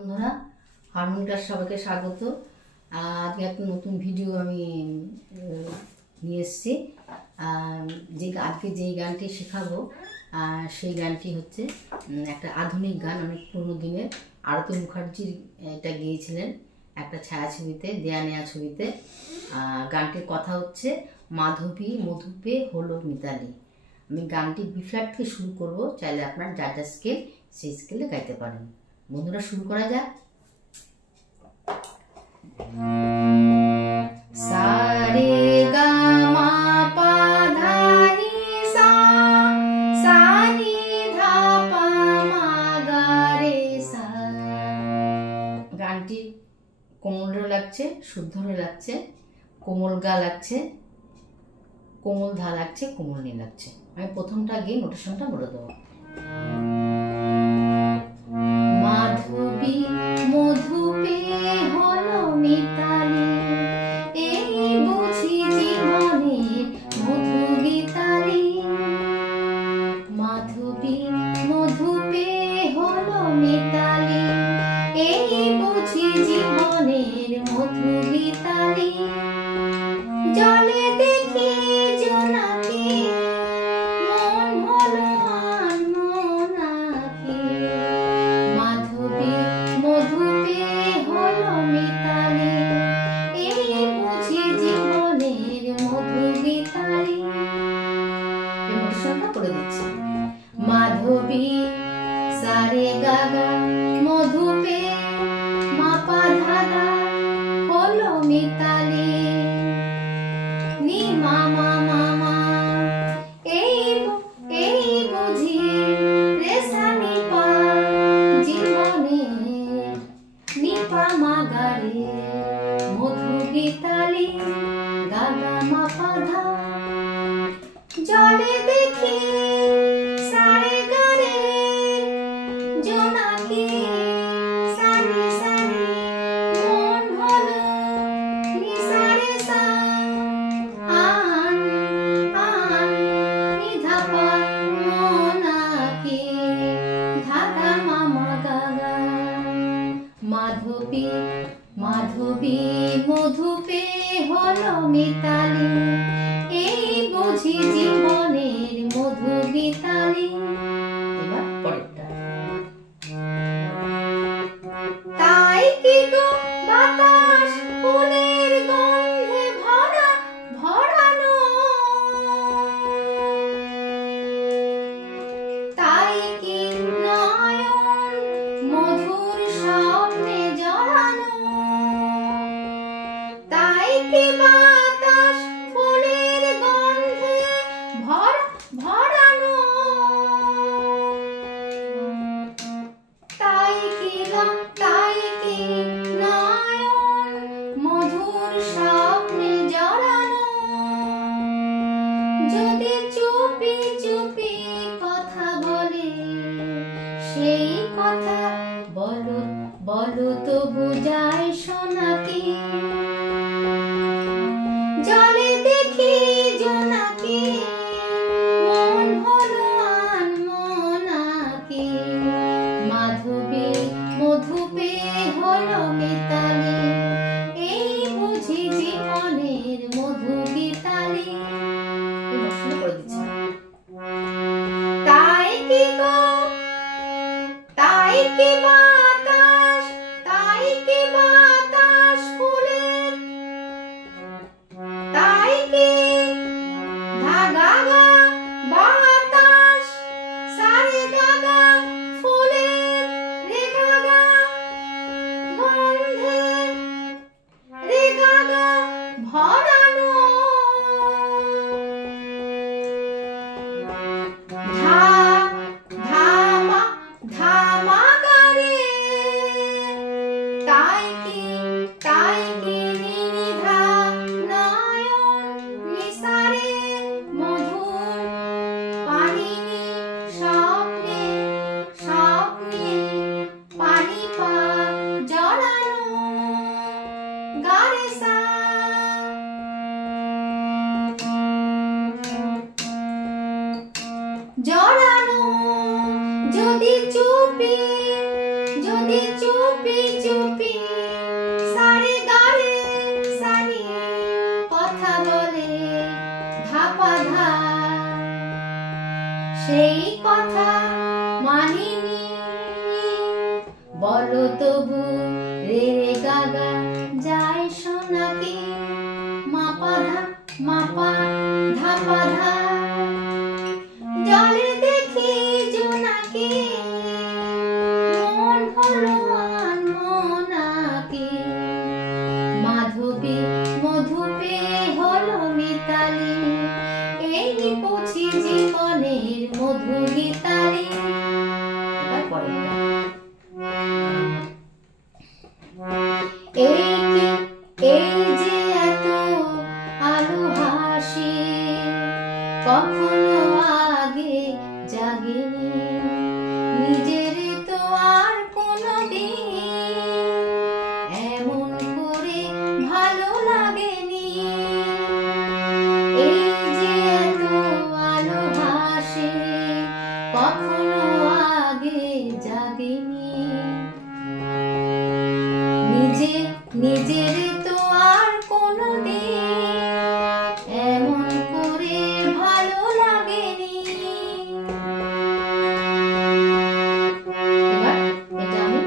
বন্ধুরা, harmony class সবাইকে স্বাগত। আজকে একটা নতুন ভিডিও আমি নিয়ে এসেছি। আজকে যেই গানটি শেখাবো সেই গানটি হচ্ছে একটা আধুনিক গান, অনেক পুরনো দিনের। আরতি মুখার্জির এটা গিয়েছিলেন একটা ছায়াছবিতে, দেয়া নেয়া ছবিতে। গানটির কথা হচ্ছে মাধবী মধুপে হলো মিতালি। আমি গানটি বি ফ্ল্যাট থেকে শুরু করব, চাইলে আপনার যার যা স্কেল সেই স্কেলে গাইতে পারেন। বন্ধুরা, শুরু করা যাক। সারে গা মা পা ধা নি সা, সা নি ধা পা মা গা রে সা। গানটি কোমলও লাগছে, শুদ্ধও লাগছে, কোমল গা লাগছে, কোমল ধা লাগছে, কোমল নি লাগছে। আমি প্রথমটা গিয়ে নোটেশনটা বলে দেবো। মাধবী মধুপে হলো মিতালি, এই বুঝি জীবনের মধু গীতালি। মাধবী মধুপে হলো মিতালি, এই বুঝি জীবনের মধু গীতালি। জলে দেখি জোনাকি, মন হলো আনমনাকি। মাধবী মধুপে হলো মিতালি, এই বুঝি জীবনের মধু গীতালি। ইমোশনটা করে দিচ্ছি। মাধবী সারে গা গা মধুপে মা পা ধা ধা হলো মিতালি। নি মা মা মা মা, এই বুঝি রে সা নি পা জীবনে। নি পা মা গা রে মধু গীতালি, গা গা মা পা ধা। জলে দেখি সারে গা রে জোনাকি, সানি সানি মন হলো নি সারে সা। আন আন নি ধা পা মোনাকি, ধা ধা মা মা গা গা। মাধবী মাধবী মধুপে হলো মিতালি, এই বুঝি জীবনের মধু গীতালি। এবার পরেরটা। তাই কি গো বাতাস ফুলের গন্ধে ভরানো, তাই কি নয়ন মধুর স্বপ্নে জড়ানো। তাই কি বাতাস ফুলের গন্ধে ভরানো, তাই কি নয়ন মধুর স্বপ্নে জড়ানো। যদি চুপি চুপি কথা বলে, সেই কথা বলো বলো তো বুঝায় শোনাকি। জলে দেখি জোনাকি, মন হলো আনমনাকি। মাধবী মধুপে হলো মিতালি, এই বুঝি জীবনের মধু গীতালি। করে দিচ্ছি। তাই কি গো, তাই কি বাতাস, তাই কি বাতাস ফুলের, তাই কি ধা গা গা বাতাস সারে গা গা ফুলের রে গা গা গন্ধে যদি চুপি চুপি সারে গারে সারি কথা বলে ধাপা ধা, সেই কথা মানিনি বলো তবু রে রে গাগা যায় সোনাকি মাপা ধা মাপা ধাপা ধা। জলে দেখি জোনাকি মন হলো আনমনাকি, মাধবী মধুপে হলো মিতালি, এই পুছি জীবনের মধু গীতালি। এবার পরেরটা। এই যে এত আলো হাসি কখনো আগে জাগেনি, নিজের তো আর কোনোদিন এমন করে ভালো লাগেনি। এই যে এত আলো হাসি কখনো আগে জাগেনি, নিজের তো আর কোনোদিন এমন করে ভালো লাগেনি। এবার এটা আমি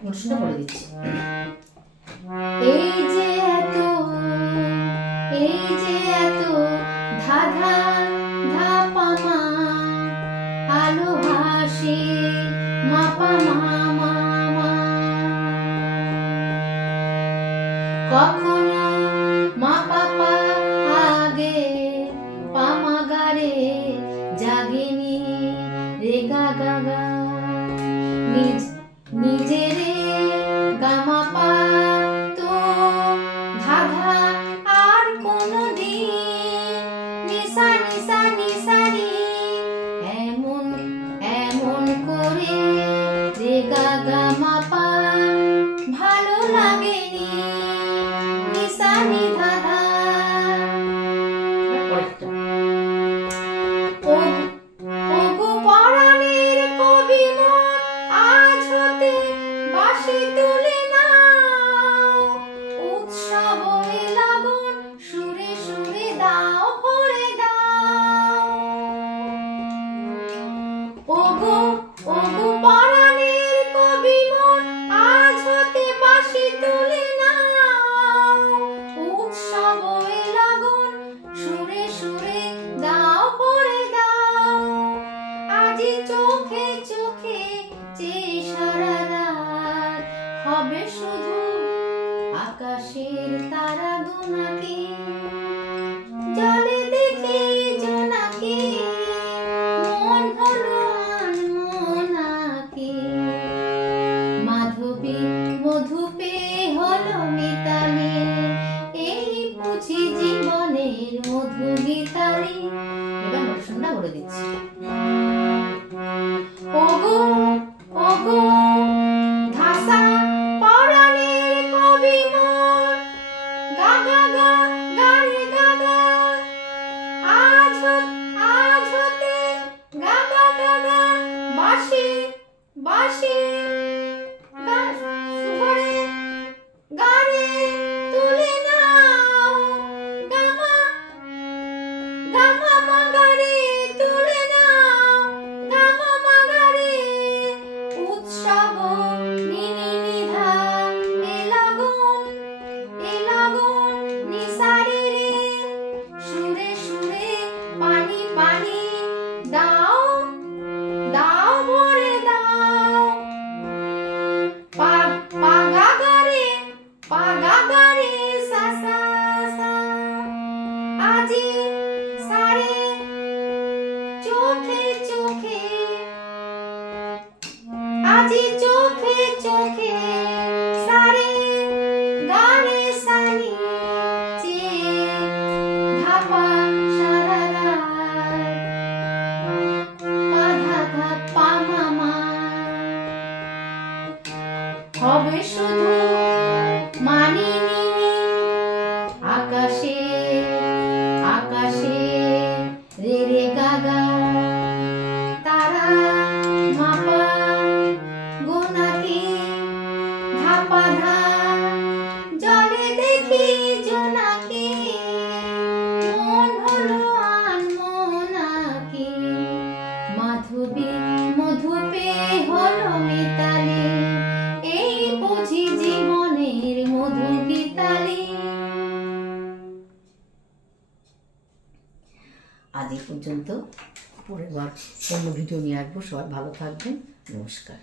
প্রশ্ন করে দিচ্ছি। এই যে এত ধাধা ধাপা মা আলো হাসি মাপা মা, কখনো মা পাপা আগে পামা গারে জাগেনি রে গা গা গা, নিজেরে গামা পা তো ধাধা আর কোনোদিন নিসা নিসা নিসারি এমন করে রে গা গা মা পা ভালো লাগেনি নিসা নি ধাধা। ওগো পরাণের কবি মন আজ হতে বাঁশি তুলে নাও, উৎসব এ লগন সুরে সুরে দাও ভরে দাও। ওগো পরাণের কবি মন আজ হতে বাঁশি তুলে নাও, উৎসব এ লগন সুরে সুরে দাও ভরে দাও। আজি চোখে চোখে চেয়ে সারা রাত হবে শুধু আকাশের তারা গোনাকি, জলে দেখি জোনাকি মন হলো আনমনাকি, মাধবী মধুপে হলো মিতালি, এই বুঝি জীবনের মধু গীতালি। এবার নোটেশনটা বলে দিচ্ছি। ওগো ধাসা পরাণের কবি মন গা গা গা গা রে গা গা, আজ হতে গা গা গা গা বাঁশি সুরে গারে তুলে নাও, গামা মা গারে তুলে নাও, গামা মা গারে উৎসব নিনি নিধা এ লগন নিসারে রে সুরে সুরে পানি পানি দাও ভরে দাও। পা গা গারে সা সা সা, আজি সারে চোখে চোখে সারে গারে সারি চেয়ে ধাপা সারা রাত পা ধা পা মা হবে শুধু মানিনি আকাশে রে রে গা গা তারা মাপা গোনা চাপা ধান জলে দেখি জোনাকি মন হলো আনমনাকি মাধবী মধুপে হলো মিতালি এই বুঝি জীবনের মধু গীতালি। আজ এই পর্যন্ত, পরের বার অন্য ভিডিও নিয়ে আসবো। সবাই ভালো থাকবেন, নমস্কার।